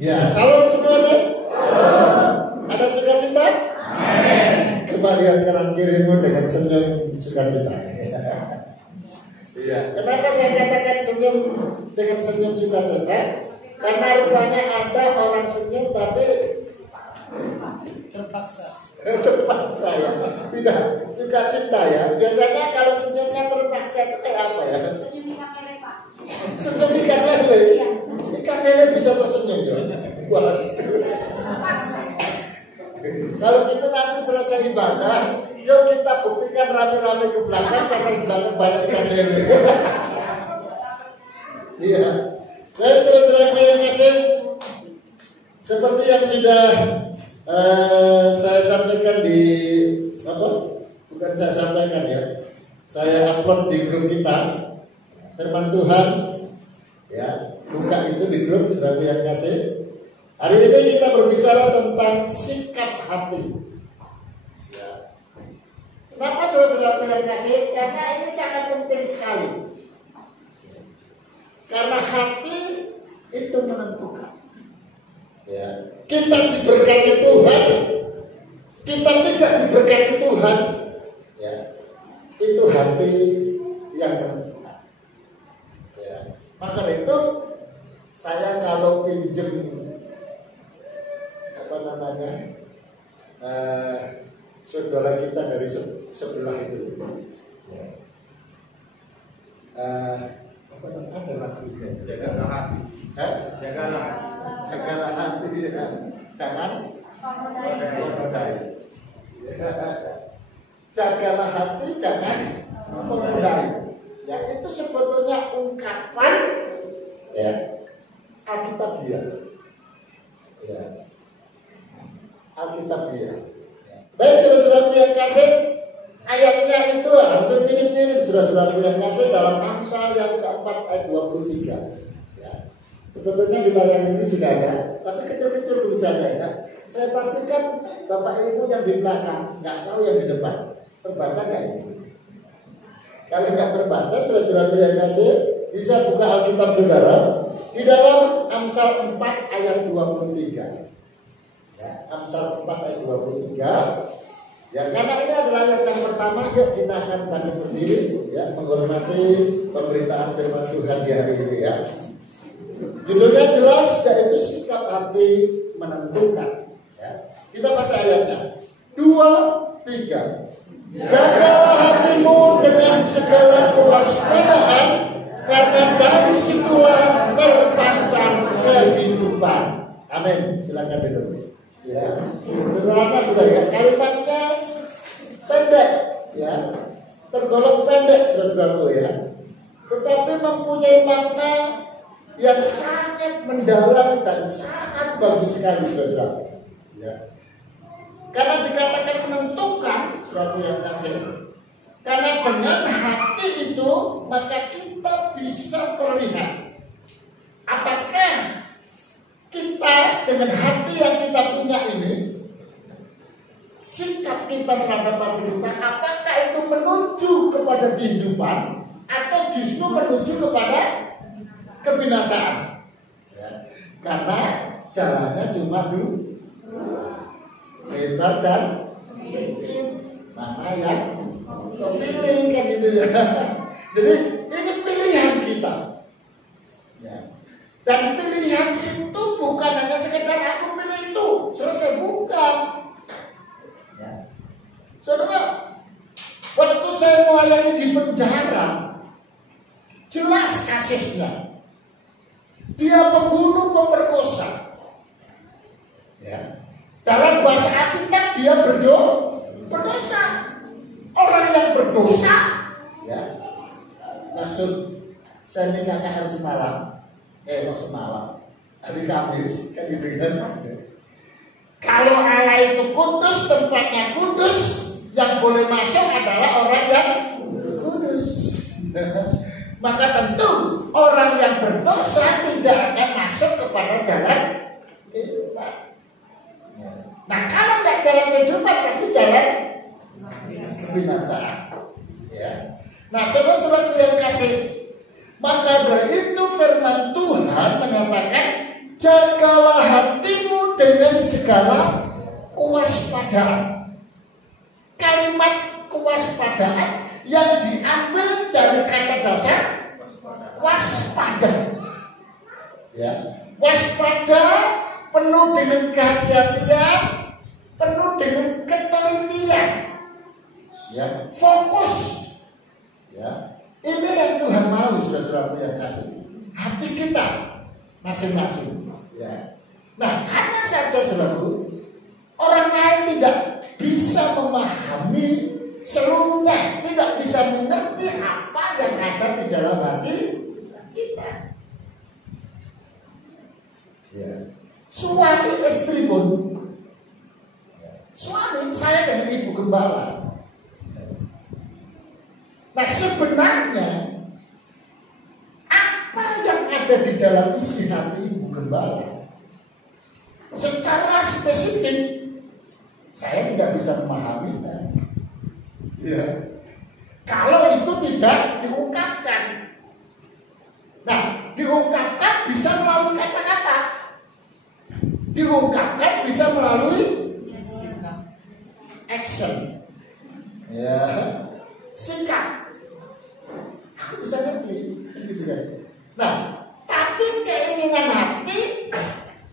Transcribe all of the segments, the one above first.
Ya, salam semuanya. Ada sukacita? Amin. Kembalian kanan kirimu dengan senyum sukacita. Iya. Kenapa saya katakan senyum dengan senyum sukacita? Karena rupanya ada orang senyum tapi terpaksa ya, tidak sukacita ya. Biasanya kalau senyumnya terpaksa itu kayak apa ya? Senyum ikan lele, Pak. Senyum ikan lele. Ikan lele bisa tersenyum ya. Kalau gitu nanti selesai ibadah, yuk kita buktikan rame-rame ke belakang karena di belakang banyak ikan lele. Iya. Dan saudara-saudara yang kasih, seperti yang sudah saya sampaikan di bukan saya sampaikan ya, saya upload di grup kita firman Tuhan ya, buka itu di grup saudara yang kasih. Hari ini kita berbicara tentang sikap hati ya. Kenapa saudara yang kasih? Karena ini sangat penting sekali, karena hati itu menentukan ya. Kita diberkati Tuhan, kita tidak diberkati Tuhan ya, itu hati yang menentukan ya. Maka itu saya kalau pinjem saudara kita dari sebelah itu ya. Ada lagunya, jagalah hati. Jagalah hati ya. Jangan memodai. Jagalah hati, jangan memodai. Ya, itu sebetulnya ungkapan ya Alkitabiah. Ya. Alkitabiah. Baik saudara-saudara yang kasih, ayatnya itu hampir mirip-mirip saudara-saudara yang kasih dalam Amsal yang keempat ayat 23 ya. Sebetulnya di layar ini sudah ada, tapi kecil-kecil tulisannya ya. Saya pastikan Bapak Ibu yang di belakang nggak tahu yang di depan. Terbaca nggak ini? Kalau nggak terbaca, saudara-saudara yang kasih, bisa buka Alkitab saudara di dalam Amsal 4 ayat 23. Ya, Amsal 4 ayat 23 ya, karena ini adalah ayat yang pertama. Yuk kita akan bangkit berdiri ya, menghormati pemberitaan firman Tuhan di hari ini ya. Judulnya jelas, yaitu sikap hati menentukan ya. Kita baca ayatnya 2, 3. Jagalah hatimu dengan segala kewaspadaan, karena dari situlah terpancar kehidupan. Amin. Silakan duduk. Ya, sederhana sudah ya, kalimatnya pendek ya, tergolong pendek saudara-saudaraku ya, tetapi mempunyai makna yang sangat mendalam dan sangat bagus sekali saudara-saudara ya. Karena dikatakan menentukan saudara yang kasih, karena dengan hati itu maka kita bisa terlihat apakah kita dengan hati yang kita punya ini, sikap kita terhadap hati kita, apakah itu menuju kepada kehidupan atau justru menuju kepada kebinasaan ya. Karena jalannya cuma lebar dan sempit, mana yang kau pilih kan gitu ya. Jadi ini pilihan kita ya. Dan pilihan itu bukan hanya sekedar aku pilih itu selesai, bukan ya. Saudara, waktu saya melayani di penjara, jelas kasusnya, dia pembunuh pemerkosa ya. Dalam bahasa Alkitab dia berdosa. Orang yang berdosa ya. Maksud saya nikah hari semalam, hari Kamis kan gitu kan. Kalau Allah itu kudus, tempatnya kudus, yang boleh masuk adalah orang yang kudus. Maka tentu orang yang berdosa tidak akan masuk kepada jalan kehidupan. Nah, kalau nggak jalan kehidupan pasti jalan kebinasaan. Ya. Nah, saudara-saudara yang kasih, maka dari itu firman Tuhan menyatakan jagalah segala kewaspadaan. Kalimat kewaspadaan yang diambil dari kata dasar waspada. Ya, waspada penuh dengan kehati-hatian, penuh dengan ketelitian. Ya, fokus. Ya, ini yang Tuhan mau, saudara-saudara yang kasih. Hati kita masing-masing. Ya. Nah, hanya saja saudaraku, orang lain tidak bisa memahami seluruhnya, tidak bisa mengerti apa yang ada di dalam hati kita. Ya. Suami istri pun, ya. Suami saya dengan ibu gembala. Ya. Nah, sebenarnya apa yang ada di dalam isi hati ibu gembala secara spesifik saya tidak bisa memahaminya. Ya. Kalau itu tidak diungkapkan. Nah, diungkapkan bisa melalui kata-kata. Diungkapkan bisa melalui action. Ya. Sikap. Aku bisa ngerti, gitu kan. Nah, tapi keinginan hati,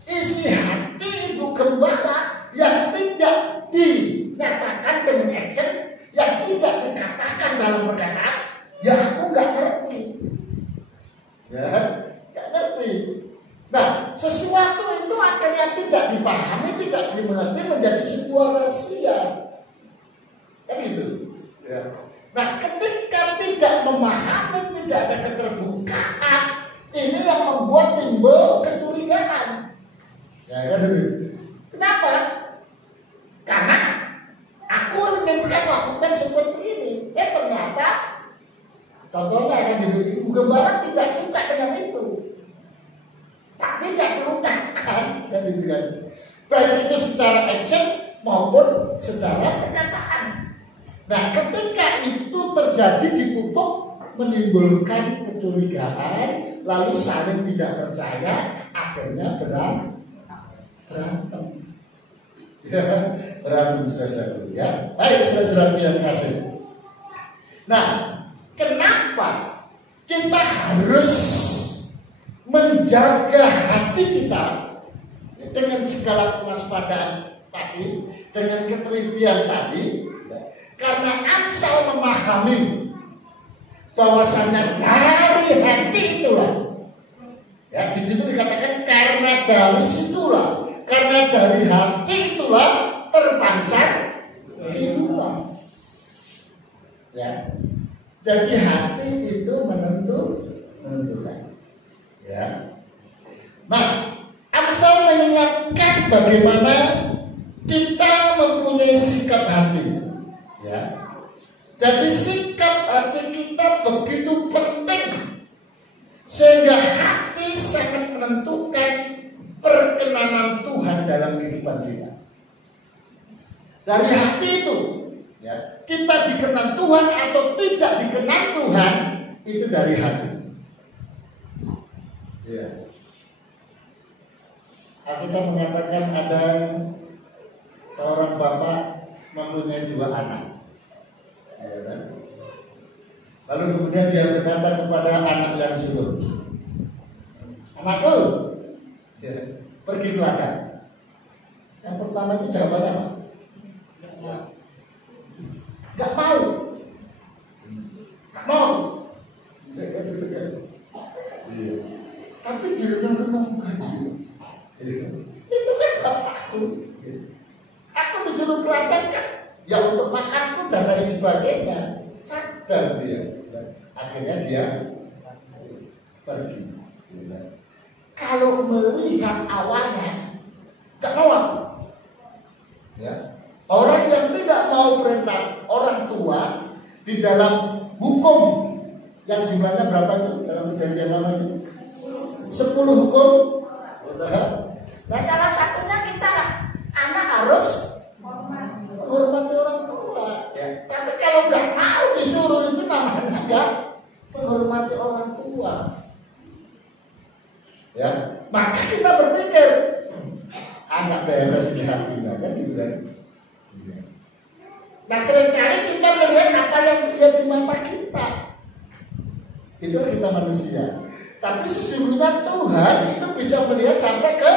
isi hati ibu gembala yang tidak dinyatakan dengan action, yang tidak dikatakan dalam perkataan, ya aku nggak ngerti. Ya, nggak ngerti. Nah, sesuatu itu akhirnya tidak dipahami, tidak dimengerti, menjadi sebuah rahasia. Kan gitu. Ya. Nah, ketika tidak memahami, tidak ada keterbukaan, ini yang membuat timbul kecurigaan. Ya, kan gitu. Kenapa? Karena aku ingin lakukan seperti ini. Ternyata, contohnya akan diberi ibu gembala tidak suka dengan itu. Tapi nggak terungkapkan, kan gitu kan. Baik itu secara action maupun secara pernyataan. Nah, ketika itu terjadi di pupuk, menimbulkan kecurigaan, lalu saling tidak percaya, akhirnya berantem. Ya, berantem saudara-saudara. Ya, baik saudara-saudara yang kasih. Nah, kenapa kita harus menjaga hati kita dengan segala kewaspadaan tadi, dengan ketelitian tadi? Karena Amsal memahami bahwasanya dari hati itulah, ya di situ dikatakan karena dari situlah, karena dari hati itulah terpancar kehidupan. Ya, jadi hati itu menentukan. Ya, nah Amsal mengingatkan bagaimana kita mempunyai sikap hati. Ya, jadi sikap hati kita begitu penting sehingga hati sangat menentukan perkenanan Tuhan dalam kehidupan kita. Dari hati itu, ya, kita dikenal Tuhan atau tidak dikenal Tuhan itu dari hati. Ya. Kita mengatakan ada seorang bapak mempunyai 2 anak. Ya, kan? Lalu kemudian dia berkata kepada anak yang sulung, "Anakku, ya, pergi ke ladang." Yang pertama itu jawabannya apa? Gak mau. Gak mau. Ya. Tapi direnung-renungkan. Ya. Itu kan bapakku. Aku disuruh ke ladang kan, ya untuk makanku dan lain sebagainya. Sadar dia, ya. Akhirnya dia pergi. Ya. Kalau melihat awalnya, gak mau aku. Ya. Orang yang tidak mau perintah orang tua di dalam hukum yang jumlahnya berapa itu dalam perjanjian lama itu? 10 hukum. Nah, salah satunya kita anak harus menghormati orang tua. Ya. Tapi kalau nggak mau disuruh itu namanya nggak menghormati orang tua. Ya, maka kita berpikir agak beres di hatinya kan gitu kan. Iya. Nah seringkali kita melihat apa yang dilihat di mata kita. Itulah kita manusia. Tapi sesungguhnya Tuhan itu bisa melihat sampai ke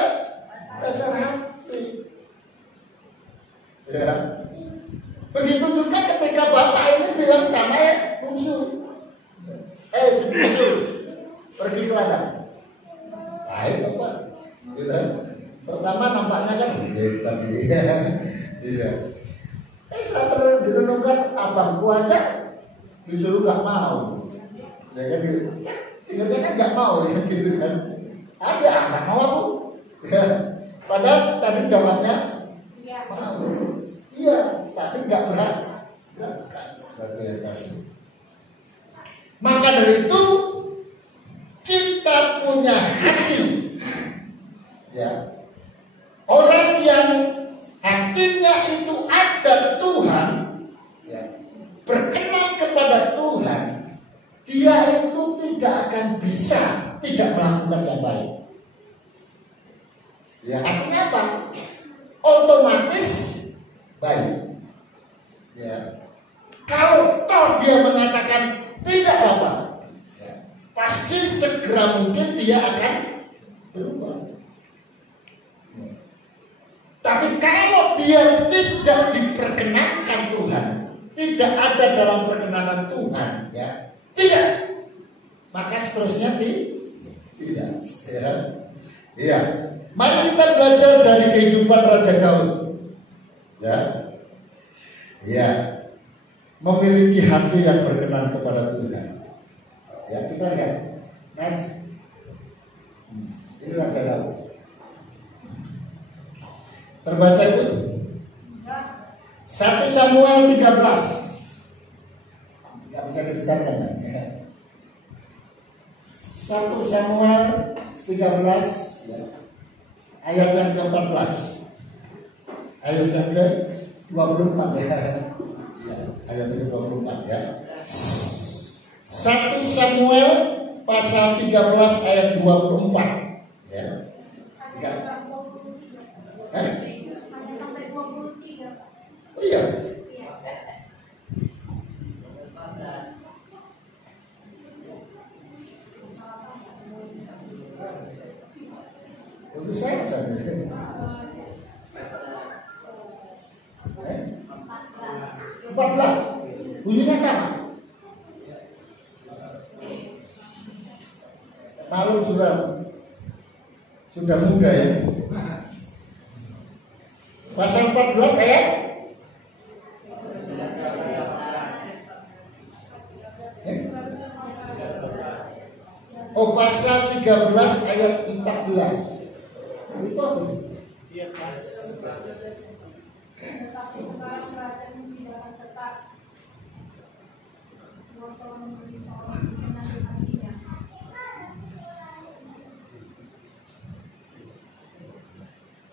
dasar hati. Ya. Begitu juga ketika bapak ini bilang sama bungsu, si bungsu pergi ke ladang. Baik bapak. Gitu. Pertama nampaknya kan hebat ini. Iya. Setelah direnungkan abangku aja disuruh nggak mau. Ya kan gitu. Dengarnya kan nggak mau ya gitu kan. Ada nggak mau aku. Ya. Padahal tadi jawabnya mau. Iya, tapi nggak berangkat. Maka dari itu kita punya hati. Ya. Orang yang hatinya itu ada Tuhan, ya, berkenan kepada Tuhan, dia itu tidak akan bisa tidak melakukan yang baik. Ya, artinya apa? Otomatis baik. Ya. Kalau toh dia mengatakan tidak apa, ya, pasti segera mungkin dia akan berubah. Ya. Tapi kalau dia tidak diperkenankan Tuhan, tidak ada dalam perkenanan Tuhan, ya, tidak, maka seterusnya tidak. Ya. Iya. Mari kita belajar dari kehidupan Raja Daud. Ya. Iya. Memiliki hati yang berkenan kepada Tuhan. Ya, kita lihat. Next. Ini Raja Daud. Terbaca itu 1 Samuel 13. Nggak bisa dibesarkan kan? 1 Samuel 13 ya. Ayat yang ke-14. Ayat yang ke-24 ya. Ayat yang ke-24 ya. 1 Samuel pasal 13 ayat 24 ya. Oh iya. Itu saya saja. 14. Bunyinya sama. Malum sudah muda ya. Pasal 14 ayat Oh, pasal 13 ayat 14. Itu apa? Iya, Mas.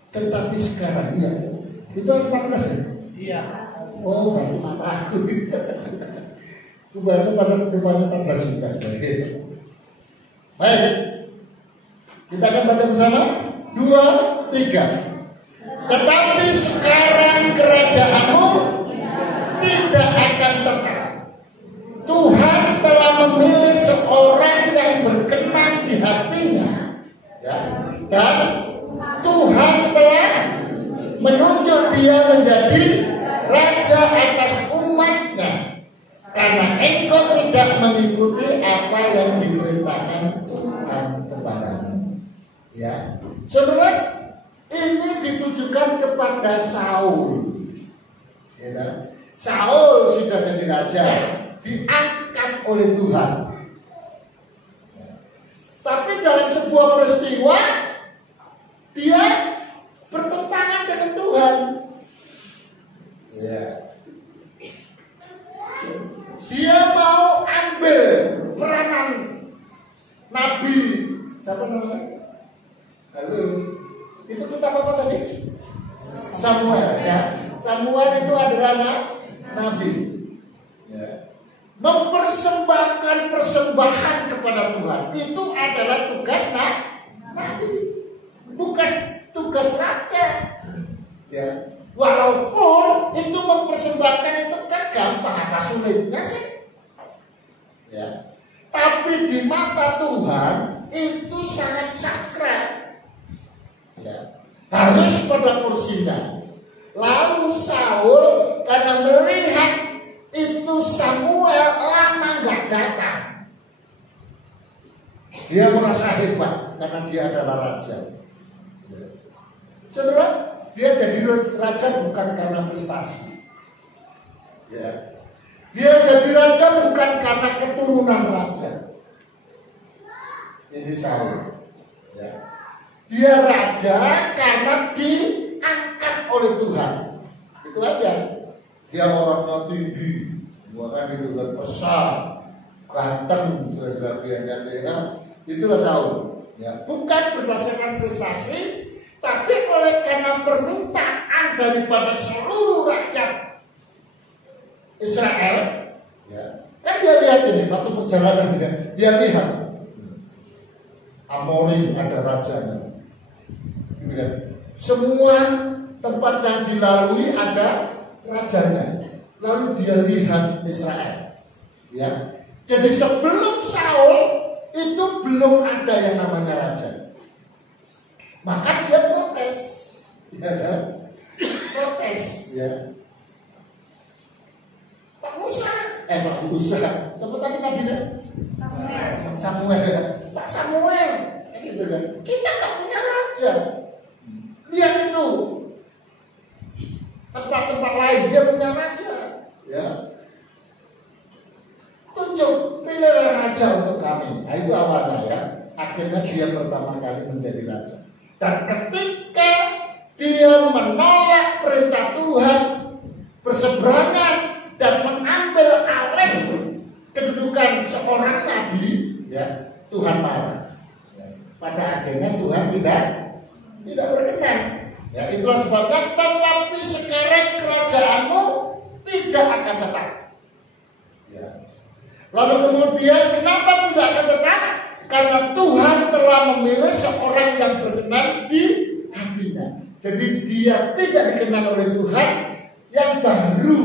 Tetapi sekarang ya, itu ayat 14 ya? Iya. Oh, berarti mata aku. Aku baca pada depannya 14 juga. Baik, kita akan baca bersama 2, 3. Tetapi sekarang kerajaanmu tidak akan tetap. Tuhan telah memilih seorang yang berkenan di hatinya, ya, dan Tuhan telah menunjuk dia menjadi raja atas umatnya, karena engkau tidak mengikuti apa yang diperintahkan Tuhan kepadamu. Ya, saudara, ini ditujukan kepada Saul. Ya, Saul sudah jadi raja, diangkat oleh Tuhan. Ya. Tapi dalam sebuah peristiwa dia bertentangan dengan Tuhan. Ya. Dia mau ambil peranan Nabi, siapa namanya? Halo, itu kitab apa tadi? Samuel, ya. Samuel itu adalah Nabi. Ya. Mempersembahkan persembahan kepada Tuhan itu adalah tugas Nabi, bukan tugas raja. sakitnya sih. Ya. Tapi di mata Tuhan itu sangat sakral. Ya. Harus pada porsinya. Lalu Saul karena melihat itu Samuel lama nggak datang, dia merasa hebat karena dia adalah raja. Ya. Saudara, dia jadi raja bukan karena prestasi. Ya. Dia jadi raja bukan karena keturunan raja. Ini Saul. Ya. Dia raja karena diangkat oleh Tuhan. Itu aja. Dia orangnya tinggi, bukan itu kan besar, ganteng, saudara yang kasih. Itulah Saul. Ya, bukan berdasarkan prestasi, tapi oleh karena permintaan daripada seluruh rakyat Israel. Ya, kan dia lihat ini waktu perjalanan dia lihat Amori ada rajanya. Semua tempat yang dilalui ada rajanya. Lalu dia lihat Israel. Ya. Jadi sebelum Saul itu belum ada yang namanya raja. Maka dia protes. Ya kan? Protes, ya. Pak Musa. Siapa tadi nabinya? Samuel. Pak Samuel. Gitu kan. Kita tak punya raja. Lihat itu. Tempat-tempat lain dia punya raja. Ya. Tunjuk, pilihlah raja untuk kami. Nah, itu awalnya ya. Akhirnya dia pertama kali menjadi raja. Dan ketika dia menolak perintah Tuhan, berseberangan dan mengambil alih kedudukan seorang nabi, ya, Tuhan marah. Ya. Pada akhirnya Tuhan tidak berkenan. Ya, itulah sebabnya, tetapi sekarang kerajaanmu tidak akan tetap. Ya. Lalu kemudian kenapa tidak akan tetap? Karena Tuhan telah memilih seorang yang berkenan di hatinya. Jadi dia tidak dikenal oleh Tuhan, yang baru.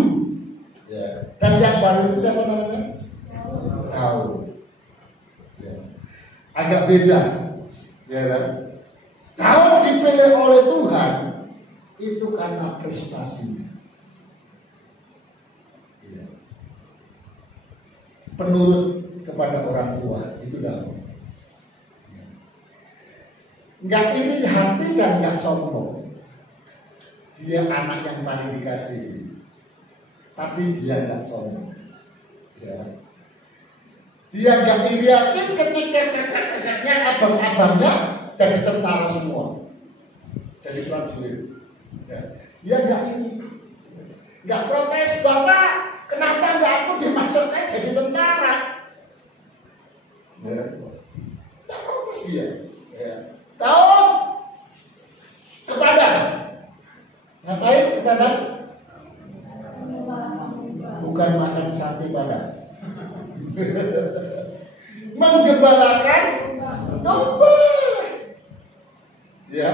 Ya. Dan yang baru itu siapa namanya? Saul. Ya. Agak beda. Ya kan? Kalau dipilih oleh Tuhan itu karena prestasinya. Ya. Penurut kepada orang tua itu Daud. Ya. Enggak ini hati dan enggak sombong. Dia anak yang paling dikasihi. Tapi dia enggak sombong. Ya. Dia enggak iriatin ketika kakak-kakaknya, abang-abangnya jadi tentara semua, jadi prajurit. Ya. Dia enggak ini, enggak protes, Bapak, kenapa enggak aku dimasukkan jadi tentara? Ya. Enggak protes dia. Ya. Daud kepada ngapain kepada? Bukan makan sate padang. Menggembalakan domba. Ya,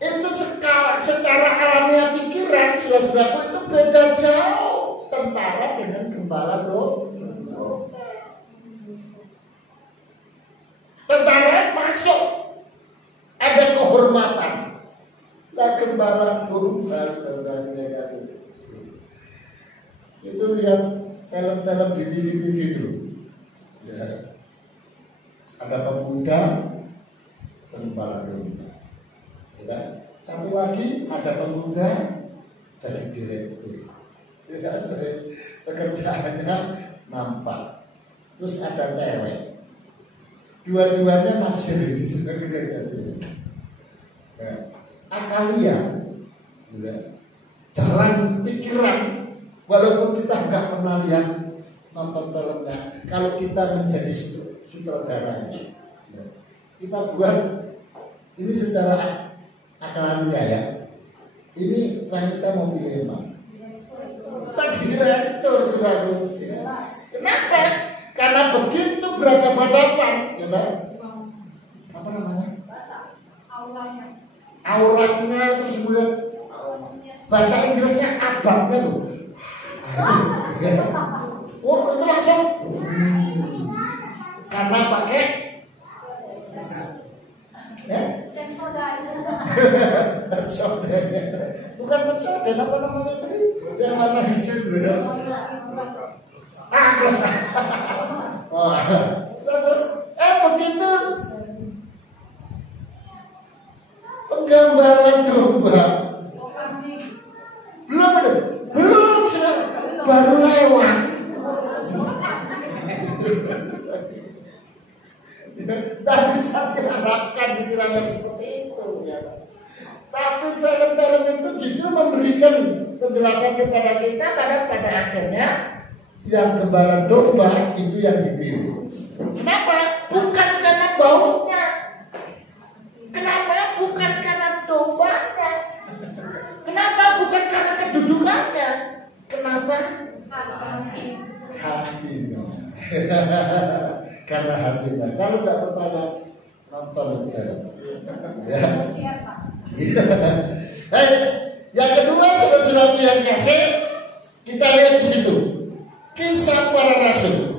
itu secara alamiah pikiran saudara-saudaraku itu beda jauh tentara dengan gembala domba. Tentara masuk ada kehormatan, lah gembala domba saudara-saudara itu lihat film-film di TV itu, ya, ada pemuda gembala domba. Ya, satu lagi ada pemuda jadi direktur. Ya, pekerjaannya nampak. Terus ada cewek. Dua-duanya nafsir ini ya. Akalia, ya. Jalan pikiran. Walaupun kita nggak pernah lihat nonton filmnya, kalau kita menjadi sutradaranya, ya, kita buat ini secara akalannya ya. Ini wanita mau pilih mana? Tadi direktur selalu. Ya. Kenapa? Karena begitu berhadapan, ya kan? Apa namanya? Auratnya terus kemudian bahasa Inggrisnya abangnya loh. Oh, itu langsung karena pakai ya? Bukan pensoden, apa namanya tadi? Yang warna hijau itu ya? Begitu penggambaran domba belum baru lewat. Tak bisa diharapkan pikirannya seperti itu ya. Tapi film-film itu justru memberikan penjelasan kepada kita pada akhirnya yang gembala domba itu yang dipilih. Kenapa? Bukan karena baunya. Kenapa? Bukan karena dombanya. Kenapa? Bukan karena kedudukannya. Kenapa? Hatinya. Karena hatinya. Kalau nggak percaya, nonton itu film. Ya. Yang kedua, saudara-saudara yang kasih, kita lihat di situ Kisah Para Rasul.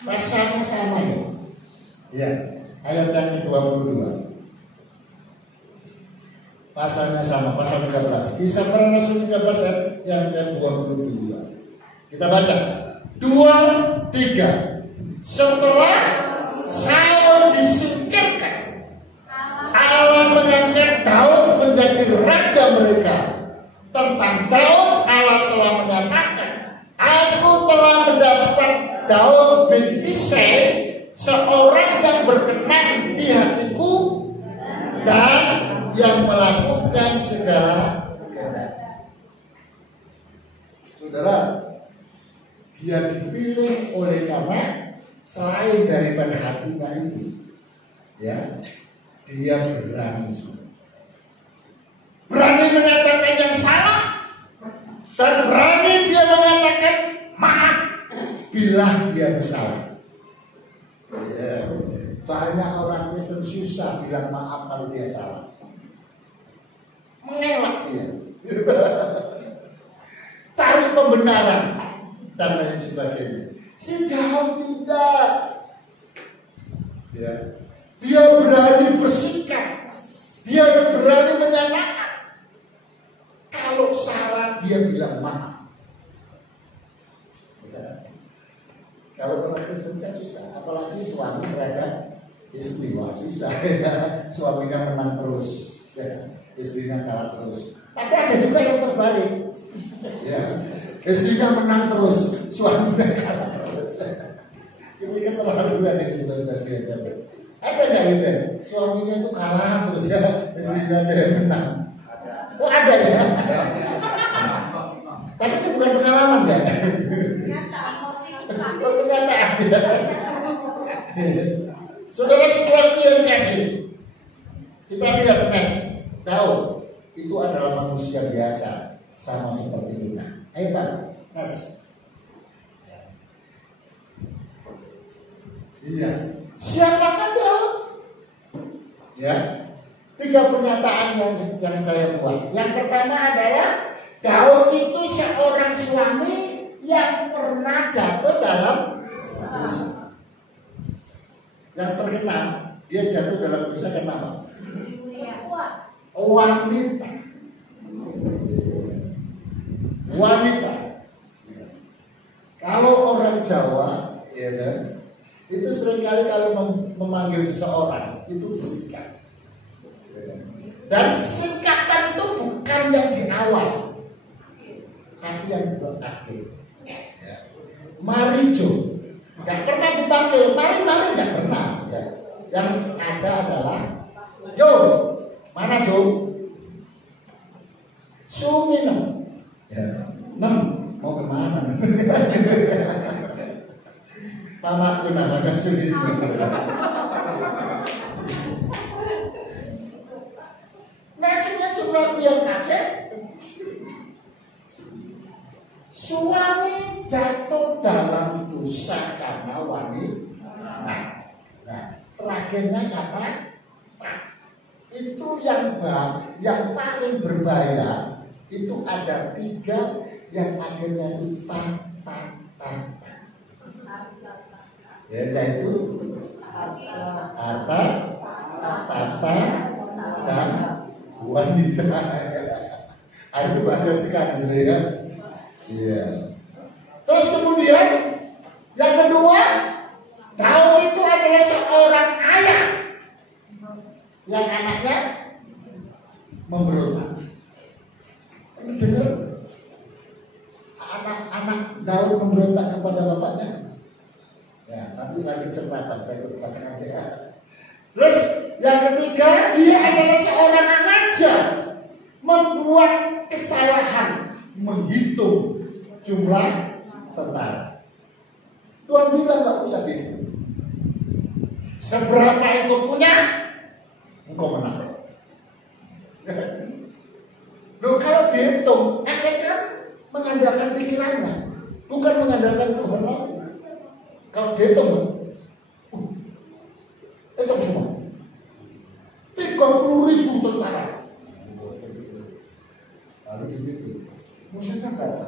Pasalnya sama ya. Ya, ayat yang ke-22. Pasalnya sama, pasal 13. Kisah Para Rasul 13 ayat yang ke-22. Kita baca 2, 3. Setelah Saul disingkirkan, Allah mengangkat Daud menjadi raja mereka. Tentang Daud, Allah telah menyatakan, aku telah mendapat Daud bin Isai, seorang yang berkenan di hatiku dan yang melakukan segala kehendak. Saudara, dia dipilih oleh karena selain daripada hatinya itu, ya, dia berani mengatakan yang salah dan berani dia mengatakan maaf bila dia bersalah. Ya, banyak orang Kristen susah bilang maaf kalau dia salah, mengelak dia, cari pembenaran dan lain sebagainya. Si Daud tidak, ya, dia berani bersikap, dia berani menyatakan kalau salah dia bilang maaf. Ya. Kalau orang Kristen kan susah, apalagi suami terhadap istri, wah susah. Ya. Suaminya menang terus, ya. Istrinya kalah terus. Tapi ada juga yang terbalik, ya. Istrinya menang terus, suaminya kalah terus. Ini kan terlalu dua nih saudara. Ada nggak gitu? Suaminya itu kalah terus ya, istrinya aja yang menang. Oh ada ya. Tapi itu bukan pengalaman ya. Oh kenyataan ya. Saudara sesuatu yang kasih. Kita lihat next. Daud itu adalah manusia biasa, sama seperti kita. Ayo Pak, next. Iya. Siapakah Daud? Ya. 3 pernyataan yang saya buat. Yang pertama adalah Daud itu seorang suami yang pernah jatuh dalam dosa. Yang terkenal dia jatuh dalam dosa kenapa? Wanita. Wanita. Kalau orang Jawa, ya kan, itu seringkali kalau memanggil seseorang itu disingkat. Dan singkatan itu bukan yang di awal, tapi yang di akhir. Ya. Marijo, nggak pernah dipanggil mari nggak pernah. Ya. Yang ada adalah Jo, mana Jo? Suminem. Ya. 6 mau kemana? Mama aku namakan sendiri. Nasibnya surat yang kasih, suami jatuh dalam dosa karena wanita. Nah, terakhirnya kata itu yang paling berbahaya itu ada 3 yang akhirnya itu ta. Ya, yaitu harta, tata, dan wanita. Itu banyak sekali sebenarnya. Iya. Terus kemudian yang kedua, Daud itu adalah seorang ayah yang anaknya memberontak. Kamu dengar anak-anak Daud memberontak kepada bapaknya? Ya, nanti lagi kesempatan saya ikut katakan dia. Terus yang ketiga, dia adalah seorang remaja membuat kesalahan menghitung jumlah tentara. Tuhan bilang gak usah dihitung. Seberapa itu punya, engkau menang. Loh, kalau dihitung, akhirnya mengandalkan pikirannya, bukan mengandalkan Tuhan lagi. Kalau dihitung, itu semua 30.000 tentara. Lalu begitu, musuhnya berapa?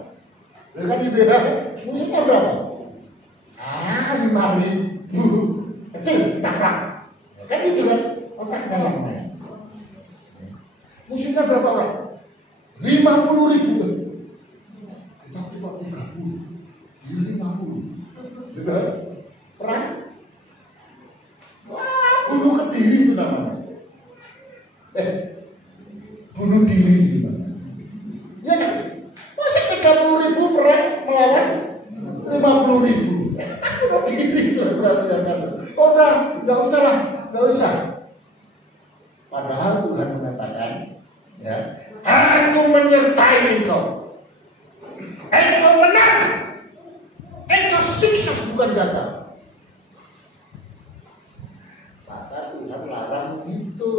Kan gitu ya, musuhnya berapa? 5.000 kecil, takrak. Ya, kan gitu kan, otaknya yang main. Musuhnya berapa orang? 50.000. Tapi kok 30? 50. Gitu kan? Perang? Wah, bunuh ke diri itu namanya. Bunuh diri itu namanya. Ya kan? Masa 30.000 perang melawan 50.000? Aku mau diri surat yang kata. Oh udah, gak usah lah, gak usah. Padahal Tuhan mengatakan, ya, aku menyertai engkau. Engkau menang. Engkau sukses bukan gagal. Maka Tuhan larang itu.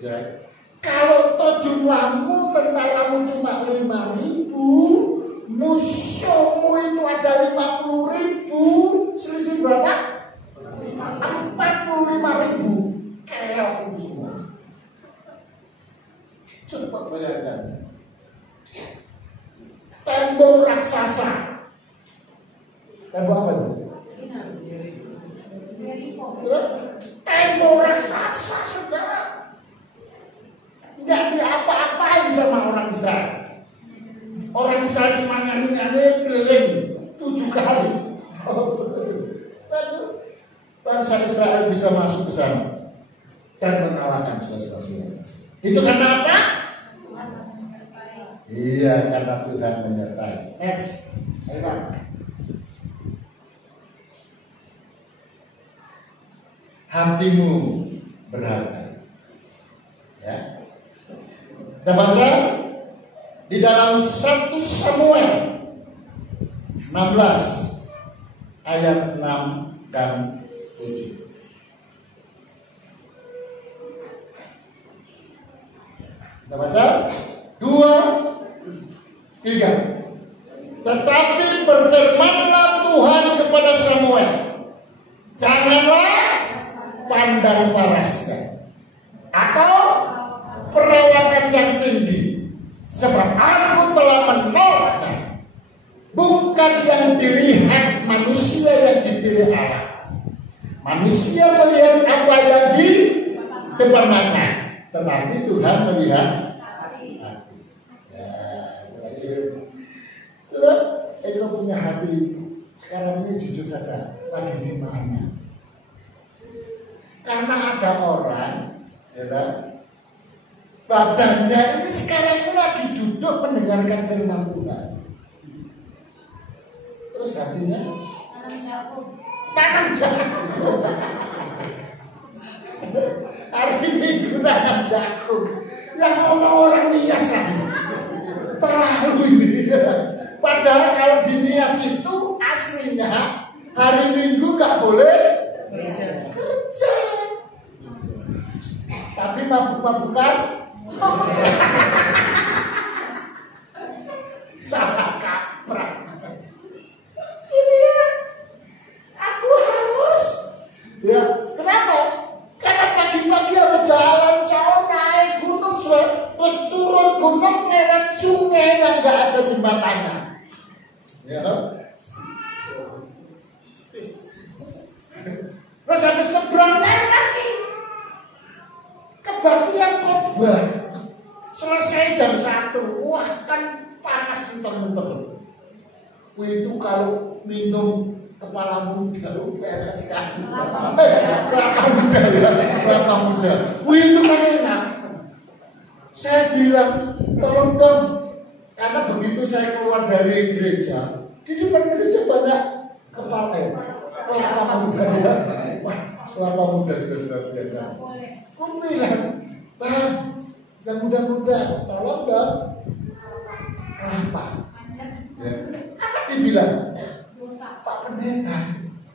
Ya. Kalau toh jumlahmu tentaramu cuma 5.000, musuhmu itu ada 50.000, selisih berapa? 45.000. Keok itu semua. Cepat bayangkan. Tembok raksasa. Tembok apa itu? Tembok raksasa, saudara. Nggak diapa-apain sama orang Israel. Orang Israel cuma nyanyi-nyanyi keliling 7 kali. Bangsa Israel bisa masuk ke sana dan mengalahkan saudara-saudara. Itu karena apa? Iya, karena Tuhan menyertai. Next, ayo Pak. Hatimu berharga. Ya. Kita baca di dalam 1 Samuel 16 ayat 6 dan 7. Kita baca 2, 3. Tetapi berfirmanlah Tuhan kepada Samuel, janganlah pandang parasnya atau perawakan yang tinggi, sebab aku telah menolaknya. Bukan yang dilihat manusia yang dipilih Allah. Manusia melihat apa yang di depan mata, tetapi Tuhan melihat hati. Ya, sudah, engkau punya hati sekarang ini jujur saja, lagi di mana? Karena ada orang, ya kan, badannya ini sekarang ini lagi duduk mendengarkan firman Tuhan. Terus hatinya tanam jagung. Hari Minggu tanam jagung. Yang ngomong orang nias lagi. Terlalu ini. Padahal kalau di nias itu aslinya hari Minggu gak boleh kerja. Tapi mabuk-mabukan salah kaprah. Aku harus, ya kenapa? Karena pagi-pagi harus jalan jauh naik gunung, terus turun gunung lewat nyebrang lagi. Kebaktian khotbah selesai jam 1. Wah kan panas entar-entar. Itu kalau minum kepala muda beres sekali. Kelapa muda ya, kelapa muda. Itu kan enak. Saya bilang tolong dong, karena begitu saya keluar dari gereja, di depan gereja banyak kelapa muda ya. Wah, kelapa muda sudah biasa. Aku bilang, Bang, yang muda-muda, tolong dong kelapa. Ya. Apa dibilang? Pak Pendeta,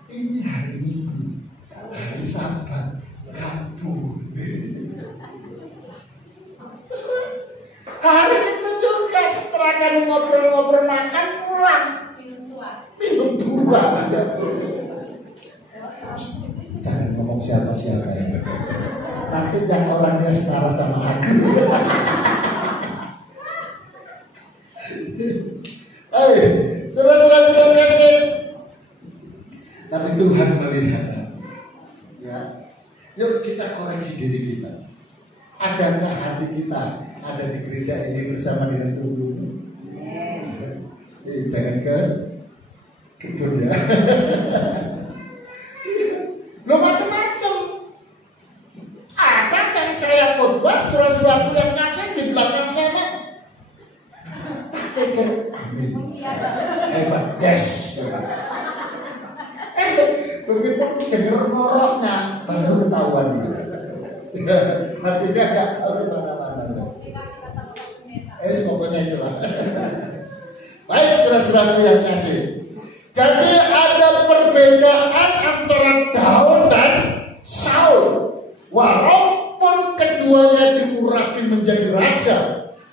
ini hari Minggu, hari Sabat, kabur. Hari itu juga setelah kami ngobrol-ngobrol makan pulang minum dua. Jangan ngomong siapa-siapa ya. Nanti yang orangnya setara sama aku. Saudara-saudara kita kasih. Tapi Tuhan melihat. Ya, yuk kita koreksi diri kita. Adakah hati kita ada di gereja ini bersama dengan tubuh? Jangan kebun ya. Lo macam-macam. Ada yang saya khotbah, surah-surahku yang kasih di belakang sana. Tak pikir, amin. Hebat, yes. Begitu dengar ngoroknya, baru ketahuan dia. Hatinya gak tahu kemana-mana. Pokoknya itulah. Baik, saudara-saudara yang kasih. Jadi ada perbedaan antara Daud dan Saul. Walaupun keduanya diurapi menjadi raja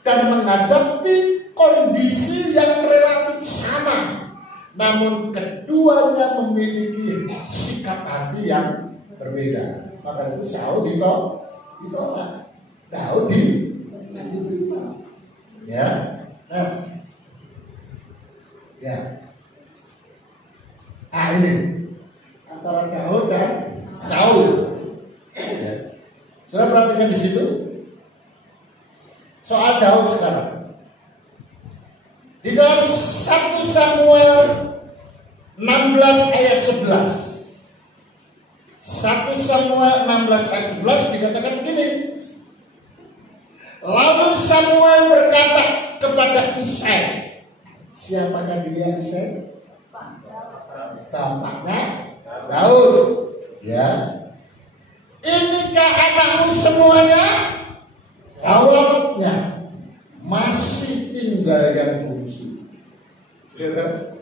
dan menghadapi kondisi yang relatif sama, namun keduanya memiliki sikap hati yang berbeda. Maka itu Saul ditolak, Daud diterima. Ya, ya. Ini antara Daud dan Saul. Ya. Saudara perhatikan di situ. Soal Daud sekarang. Di dalam 1 Samuel 16 ayat 11. 1 Samuel 16 ayat 11 dikatakan begini. Lalu Samuel berkata kepada Isai. Siapakah dia Isai? Bapaknya Daud. Ya. Inikah anakmu semuanya? Jawabnya, masih tinggal yang bungsu. Ya kan?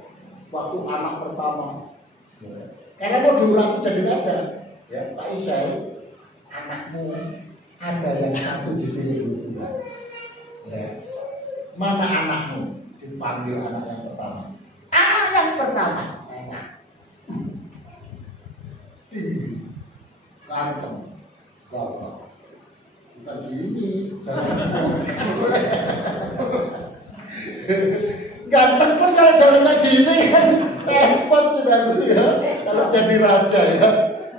Waktu anak pertama. Ya kan? Karena mau diulang jadi raja. Ya, Pak Isai, anakmu ada yang satu dipilih Tuhan. Ya. Mana anakmu? Dipanggil anak yang pertama. Anak yang pertama enak. Tinggi, ganteng, gagah. Bukan gini, jangan ganteng pun kalau jalan kayak gini kan repot sudah ya. Kalau jadi raja ya.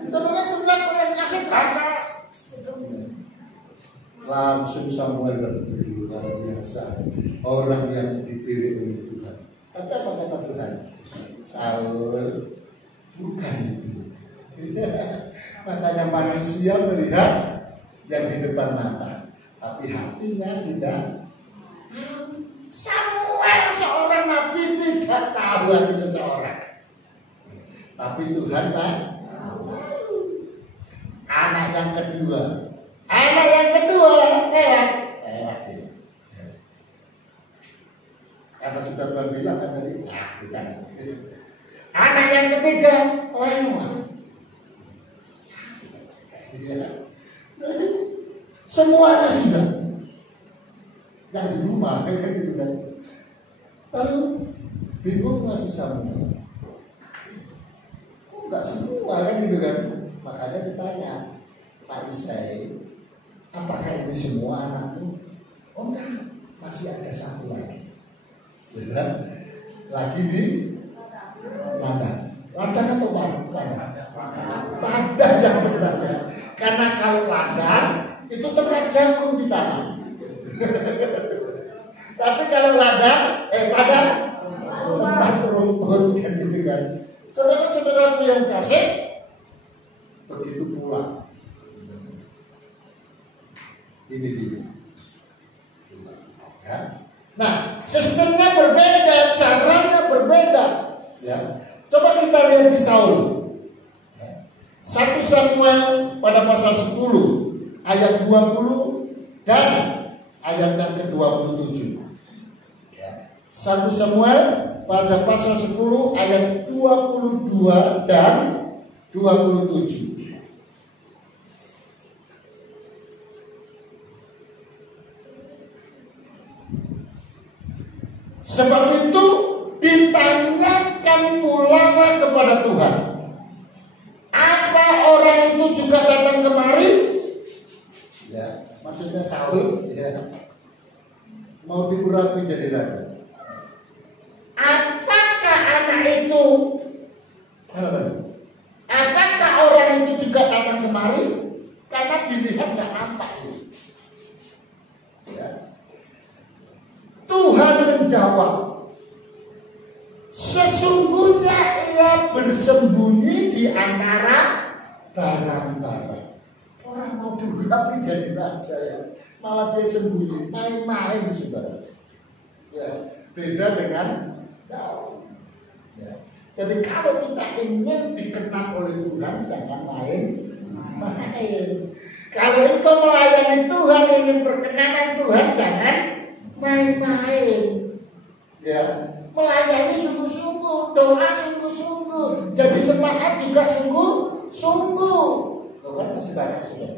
Sebenarnya yang kasih gagah. Langsung Samuel berpikir luar biasa, orang yang dipilih oleh Tuhan. Tapi apa kata Tuhan? Saul bukan itu. Makanya manusia melihat yang di depan mata, tapi hatinya tidak. Samuel seorang nabi tidak tahu hati seseorang, tapi Tuhan tak. Anak yang kedua lewat ya. Karena sudah Tuhan bilang kan tadi, bukan. Anak yang ketiga lewat. Semuanya sudah. Yang di rumah kan gitu kan. Lalu bingung nggak sih Samuel? Enggak semua kan gitu kan. Makanya ditanya, Pak Isai, apakah ini semua anakmu? Oh enggak, masih ada satu lagi. Ya kan? Lagi di Ladang. Ladang atau padang? Padang yang benar ya. Karena kalau ladang itu tempat jagung ditanam. Tapi kalau ladang, padang tempat rumput kan gitu kan. Saudara-saudaraku yang kasih, begitu pula. Ini dia. Ya. Nah, sistemnya berbeda, caranya berbeda. Ya. Coba kita lihat si Saul. Ya. 1 Samuel pada pasal 10 ayat 20 dan ayat yang ke-27. Ya. 1 Samuel pada pasal 10 ayat 22 dan 27. Sebab itu ditanyakan pula kepada Tuhan, apa orang itu juga datang kemari? Ya, maksudnya Saul ya, mau diurapi jadi raja. Apakah anak itu, apakah orang itu juga datang kemari? Karena dilihat nggak nampak. Ya. Tuhan menjawab, sesungguhnya ia bersembunyi di antara barang-barang. Orang mau diurapi jadi raja ya, malah dia sembunyi, main-main saudara. Ya, beda dengan Daud. Ya. Jadi kalau kita ingin dikenal oleh Tuhan, jangan main-main. Kalau engkau melayani Tuhan, ingin perkenanan Tuhan, jangan main-main. Ya, melayani sungguh-sungguh, doa sungguh-sungguh, jadi semangat juga sungguh-sungguh. Tuhan masih banyak sudah.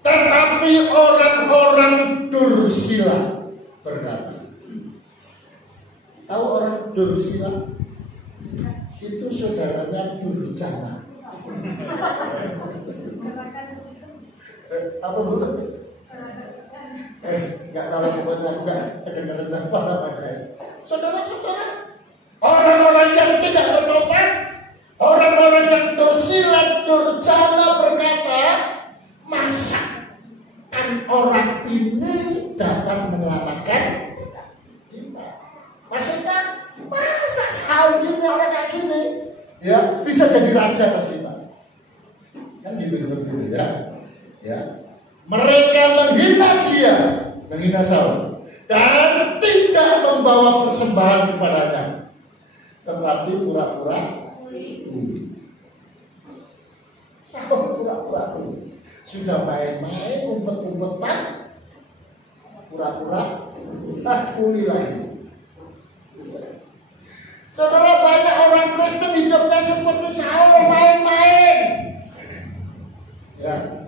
Tetapi orang-orang Dursila berkata, tahu orang Dursila? Itu saudaranya Durjana. Apa dulu? Nggak tahu pokoknya enggak kedengaran apa namanya. Saudara-saudara, orang-orang yang tidak bertobat, orang-orang yang Dursila, Durjana berkata, masa kan orang ini dapat menyelamatkan kita? Maksudnya, masa Saul gini, orang kayak gini ya bisa jadi raja atas kita? Kan gitu seperti itu ya. Ya, mereka menghina dia, menghina Saul, dan tidak membawa persembahan kepadanya, tetapi pura-pura tuli. Saul pura-pura tuli. Sudah main-main, umpet-umpetan, pura-pura tuli lagi. Saudara, banyak orang Kristen hidupnya seperti Saul, main-main. Ya.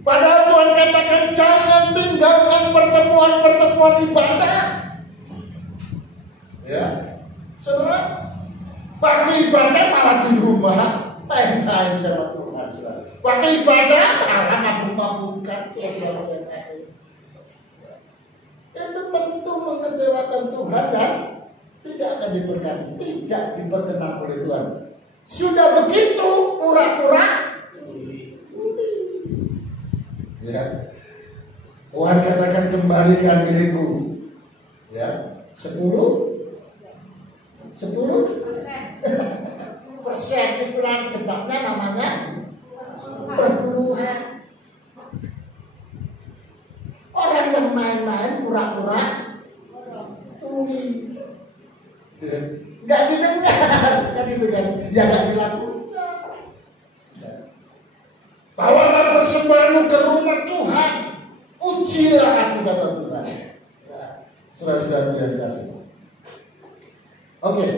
Padahal Tuhan katakan jangan tinggalkan pertemuan-pertemuan ibadah. Ya, saudara, waktu ibadah malah di rumah main-main sama Tuhan. Saudara. Waktu ibadah malah mabuk-mabukan, saudara yang kasih. Itu tentu mengecewakan Tuhan dan tidak akan diberkati, tidak diperkenan oleh Tuhan. Sudah begitu pura-pura. Ya, Tuhan katakan kembalikan milikku. Ya, 10% itulah sebabnya namanya perburuan. Orang yang main-main pura-pura tuli, nggak didengar, kan itu kan, ya nggak dilakukan. Bawalah persembahanmu ke rumah Tuhan, ujilah aku, kata Tuhan. Saudara-saudara yang kasih. Oke,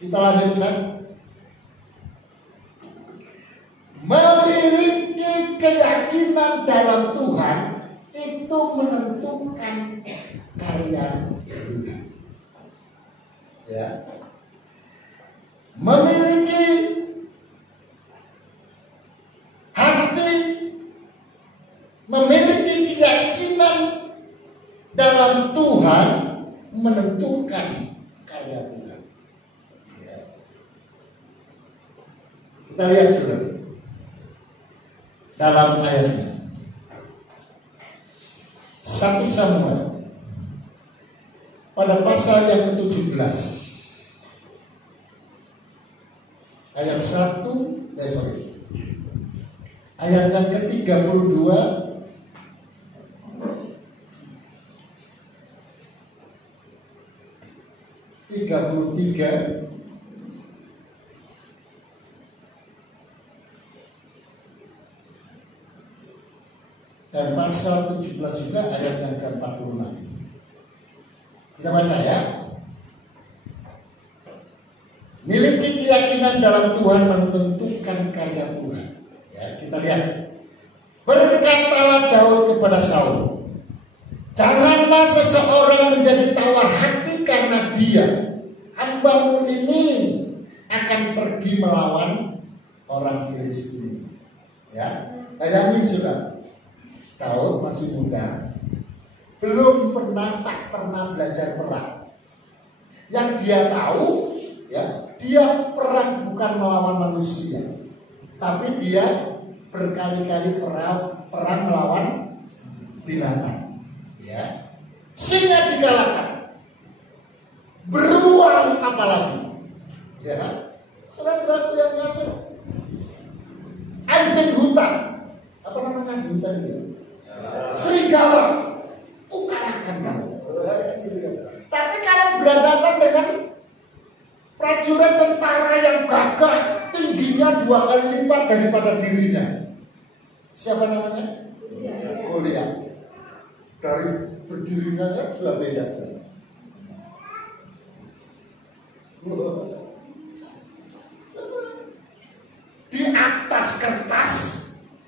kita lanjutkan. Memiliki keyakinan dalam Tuhan itu menentukan karya Tuhan. Ya, memiliki hati, memiliki keyakinan dalam Tuhan menentukan karya Tuhan. Ya. Kita lihat juga dalam ayatnya 1 Samuel pada pasal yang ke-17 ayat 1 ayat yang ke-32 33 dan pasal 17 juga ayat yang ke-46. Kita baca ya. Miliki keyakinan dalam Tuhan menentukan karya Tuhan. Ya, kita lihat. Berkatalah Daud kepada Saul, janganlah seseorang menjadi tawar hati karena dia, hambamu ini akan pergi melawan orang Filistin. Ya, bayangin sudah. Daud masih muda, belum tak pernah belajar perang. Yang dia tahu, ya, dia perang bukan melawan manusia, tapi dia berkali-kali perang melawan binatang. Ya, singa dikalahkan, beruang apalagi, ya, saudara-saudaraku yang kasih, anjing hutan, apa namanya anjing hutan itu? Serigala, kalahkan kamu. Tapi kalau berhadapan dengan prajurit tentara yang gagah, tingginya 2 kali lipat daripada dirinya, siapa namanya? Goliat. Dari berdirinya sudah beda. Di atas kertas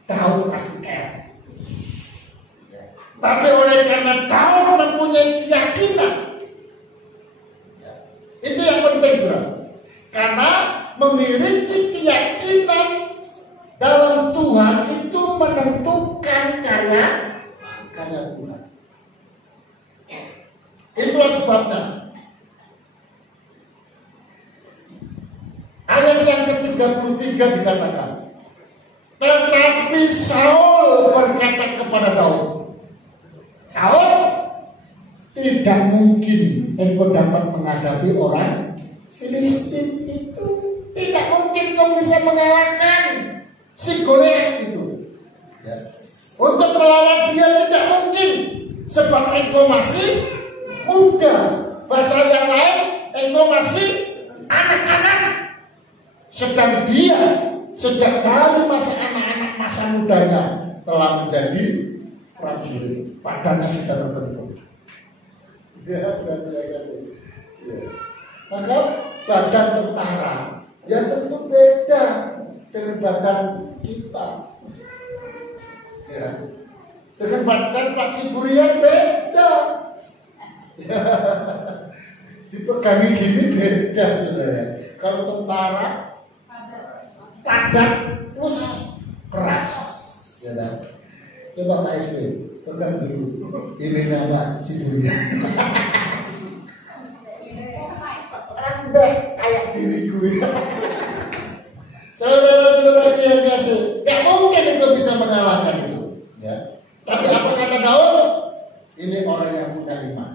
Daud pasti keren. Tapi oleh karena Daud mempunyai keyakinan, ya, itu yang penting, saudara. Karena memiliki keyakinan dalam Tuhan itu menentukan karya Tuhan. Itulah sebabnya ayat yang ke-33 dikatakan, tetapi Saul berkata kepada Daud, tidak mungkin engkau dapat menghadapi orang Filistin itu. Tidak mungkin kau bisa mengalahkan si Goliat itu. Ya. Untuk melawan dia tidak mungkin, sebab engkau masih muda. Bahasa yang lain, engkau masih anak-anak. Sedang dia sejak dari masa anak-anak, masa mudanya telah menjadi prajurit. Badannya sudah terbentuk. Ya, sudah biasa. Ya. Maka badan tentara ya tentu beda dengan badan kita. Ya. Dengan badan Pak Siburian beda. Ya. Dipegangi gini beda, sudah ya. Kalau tentara padat plus keras. Ya kan? Coba Pak SB, pegang dulu. Ini nama Siburian. Anda kayak diriku ya. Saudara-saudara yang kasih, gak mungkin itu bisa mengalahkan itu. Ya. Tapi apa kata Daud? Ini orang yang punya iman.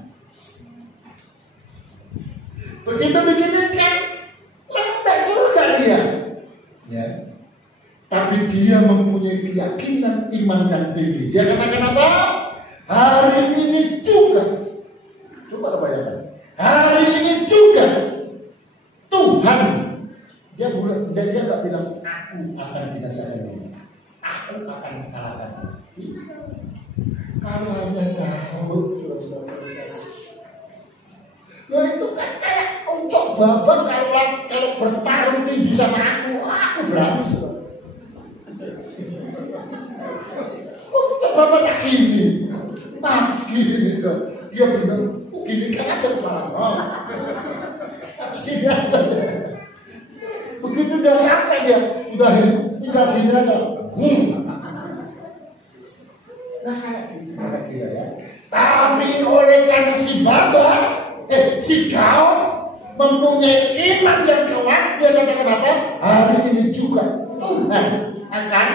Begitu begini lembek juga dia. Ya. Tapi dia mempunyai keyakinan iman yang tinggi. Dia katakan apa? Hari ini juga, coba bayangkan, hari ini juga Tuhan, dia nggak bilang aku akan binasakan dia, aku akan mengalahkan dia. Kalau hanya Daud, saudara-saudara, ya itu kan kayak ucok babat kalau bertarung tinju sama aku berani, saudara. Bapak segini, segini, dia benar, gini kan aja banget. Tapi sini aja. Begitu dia sampai dia sudah tinggal gini aja. Nah kayak gitu ya. Tapi oleh karena si Baba, si Daud mempunyai iman yang kuat, dia katakan apa? Hari ini juga Tuhan akan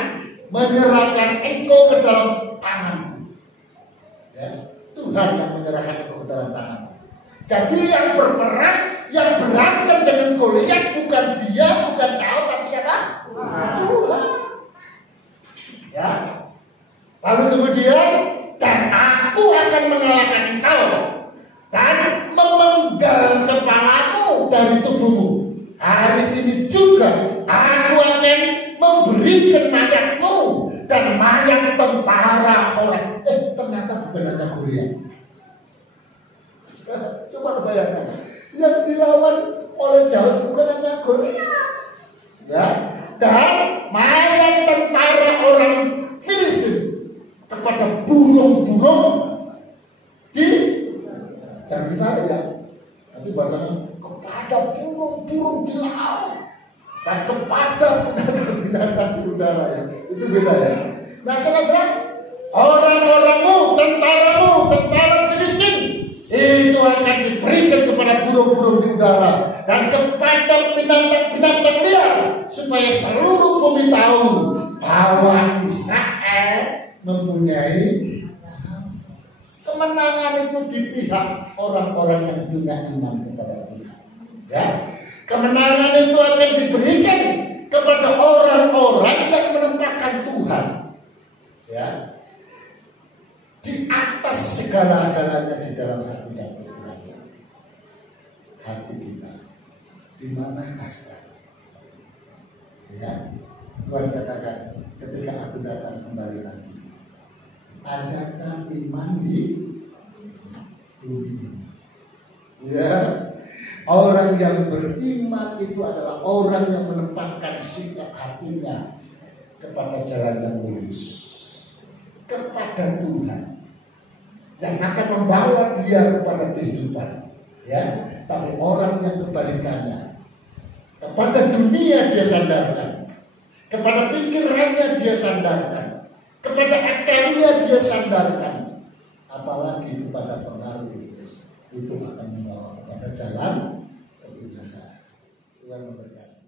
menyerahkan engkau ke dalam tanganku. Ya, Tuhan yang menyerahkan engkau ke dalam tanganku. Jadi yang berperang, yang berantem dengan Goliat bukan dia, bukan Daud, tapi siapa? Tuhan. Ya. Lalu kemudian, dan aku akan mengalahkan engkau dan memenggal kepalamu dari tubuhmu. Hari ini juga aku akan memberikan mayatmu dan mayat tentara orang. Ternyata bukan hanya Goliat. Coba bayangkan, yang dilawan oleh Daud bukan hanya Goliat, ya, dan mayat tentara orang Filistin kepada burung-burung di jangan dibalik ya, nanti bacanya kepada burung-burung di laut dan kepada binatang di udara ya, itu beda ya. Nah, saudara, orang-orangmu, tentaramu, tentara Filistin itu akan diberikan kepada burung-burung di udara dan kepada binatang-binatang liar, supaya seluruh bumi tahu bahwa Israel mempunyai kemenangan itu di pihak orang-orang yang punya iman kepada Tuhan. Ya, kemenangan itu akan diberikan kepada orang-orang yang menempatkan Tuhan. Ya, di atas segala-galanya di dalam hati dan pikiran. Hati kita di mana sekarang? Ya, Tuhan katakan ketika aku datang kembali lagi, adakah iman di bumi ini? Ya, orang yang beriman itu adalah orang yang menempatkan sikap hatinya kepada jalan yang lurus, kepada Tuhan yang akan membawa dia kepada kehidupan, ya. Tapi orang yang kebalikannya, kepada dunia dia sandarkan, kepada pikirannya dia sandarkan, kepada akalnya dia sandarkan, apalagi kepada pengaruh iblis, itu akan membawa kepada jalan kebinasaan. Tuhan memberkati.